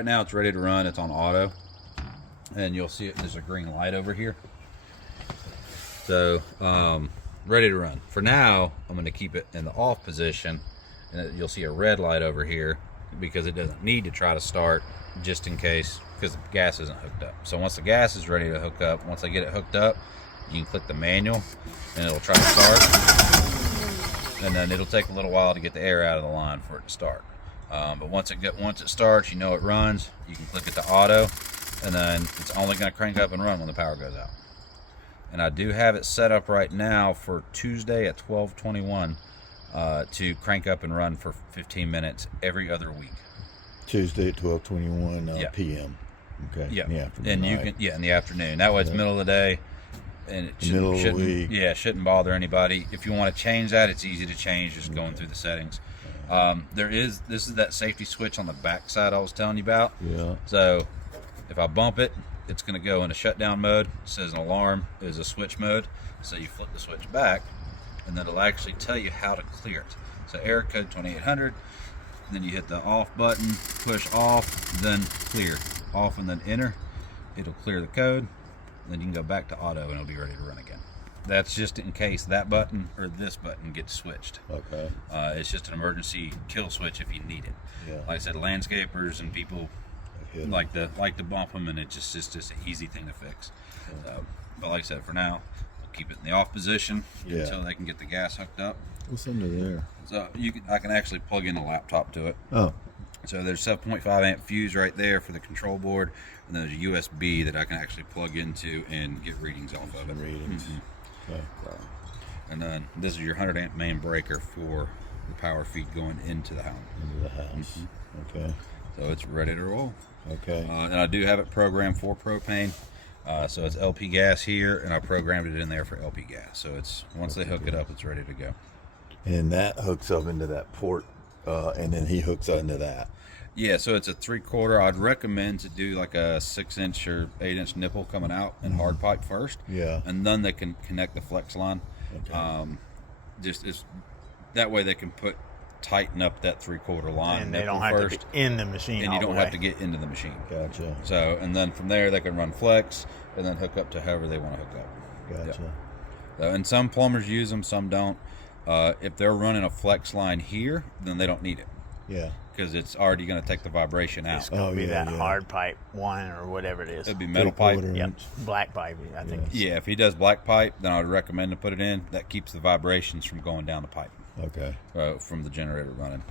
Right now it's ready to run. It's on auto, and you'll see it. There's a green light over here. So ready to run. For now, I'm going to keep it in the off position, and you'll see a red light over here because it doesn't need to try to start, just in case, because the gas isn't hooked up. So once the gas is ready to hook up, once I get it hooked up, you can click the manual and it'll try to start, and then it'll take a little while to get the air out of the line for it to start. But once it starts, you know it runs. You can click it to auto, and then it's only going to crank up and run when the power goes out. And I do have it set up right now for Tuesday at 12:21 to crank up and run for 15 minutes every other week. Tuesday at 12:21 Yeah. p.m. Okay. Yeah. Yeah. And you can in the afternoon. That way it's middle of the day, and it shouldn't bother anybody. If you want to change that, it's easy to change. Just going through the settings. This is that safety switch on the back side I was telling you about. Yeah. So if I bump it, it's going to go into shutdown mode. It says an alarm is a switch mode. So you flip the switch back, and then it'll actually tell you how to clear it. So error code 2800. Then you hit the off button, push off, then clear. Off and then enter. It'll clear the code. Then you can go back to auto and it'll be ready to run again. That's just in case that button or this button gets switched. Okay. It's just an emergency kill switch if you need it. Yeah. Like I said, landscapers and people like to bump them, and it's just an easy thing to fix. Yeah. But like I said, for now, we'll keep it in the off position until they can get the gas hooked up. What's under there? So I can actually plug in a laptop to it. Oh. So there's a 7.5 amp fuse right there for the control board, and there's a USB that I can actually plug into and get readings off of it. Readings. Okay. And then this is your 100 amp main breaker for the power feed going into the house. Into the house. Okay. So it's ready to roll. Okay. And I do have it programmed for propane. So it's LP gas here, and I programmed it in there for LP gas. So it's once they hook it up, it's ready to go. And that hooks up into that port, and then he hooks into that. Yeah, so it's a 3/4. I'd recommend to do like a 6-inch or 8-inch nipple coming out and hard pipe first. Yeah. And then they can connect the flex line. Okay. That way they can tighten up that 3/4 line. And they don't have first, to be in the machine. and you don't have to get into the machine. Gotcha. So, and then from there they can run flex and then hook up to however they want to hook up. Gotcha. And some plumbers use them, some don't. If they're running a flex line here, then they don't need it. Yeah. Because it's already going to take the vibration out. It's going to be that hard pipe one or whatever it is. It'd be metal pipe. Yep. Black pipe, I think. Yeah, if he does black pipe, then I would recommend to put it in. That keeps the vibrations from going down the pipe. Okay. From the generator running.